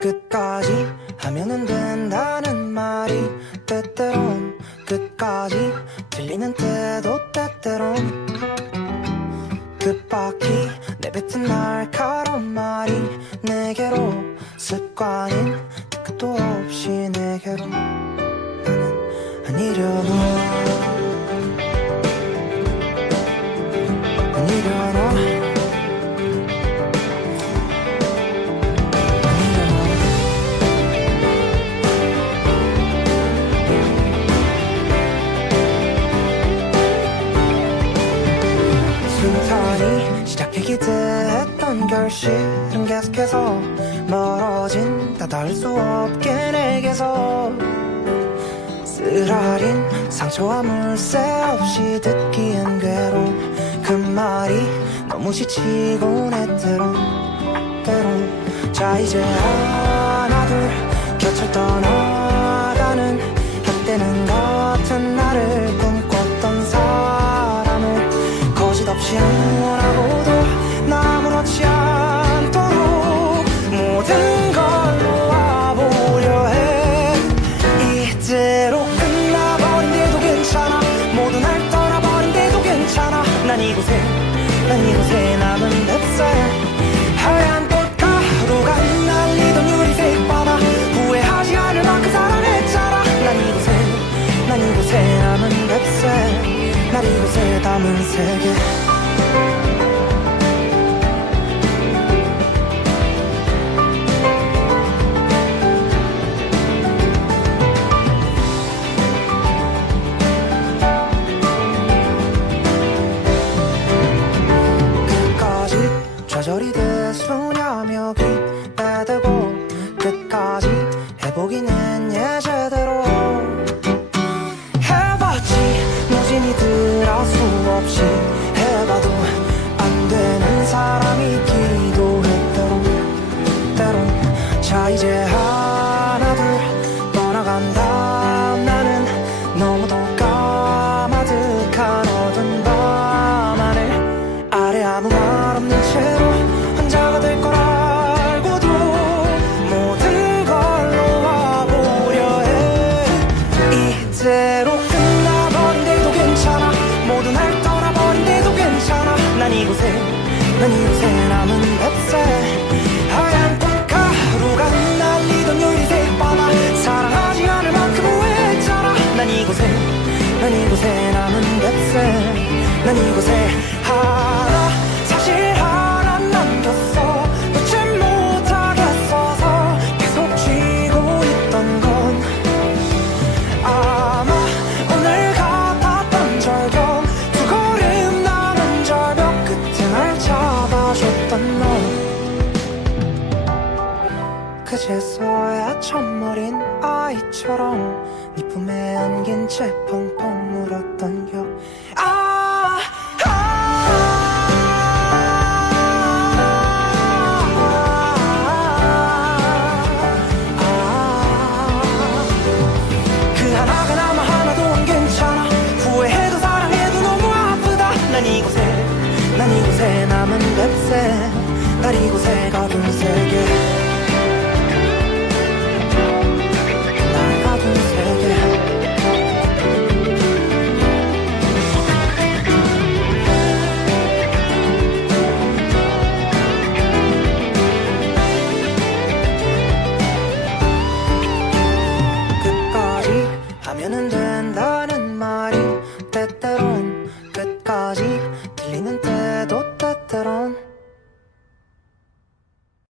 끝까지 하면은 된다는 말이 때때론 끝까지 들리는 때도 때때론 끝바퀴 내뱉은 날카로운 말이 내게로 습관인 끝도 없이 내게로 나는 아니려고 순탄히 시작해 기대했던 결실은 계속해서 멀어진다 닿을 수 없게 내게서 쓰라린 상처와 물새 없이 듣기엔 괴로 그 말이 너무 지치곤 해 때론 때론 자 이제 하나 둘. 곁을 떠나 뱃살 날 이곳에 담은 세계. 끝까지 좌절이 대수냐며 기대되고 끝까지 해보기는 없이 해봐도 안 되는 사람이 기도했대로 때론 자 이제 난 이곳에 하나 사실 하나 남겼어. 놓지 못하겠어서 계속 쥐고 있던 건 아마 오늘 같았던 절경. 두 걸음 남은 절벽 끝에 날 잡아줬던 너 그제서야 첫머린 아이처럼 네 품에 안긴 채 펑펑 기억 아 りご正解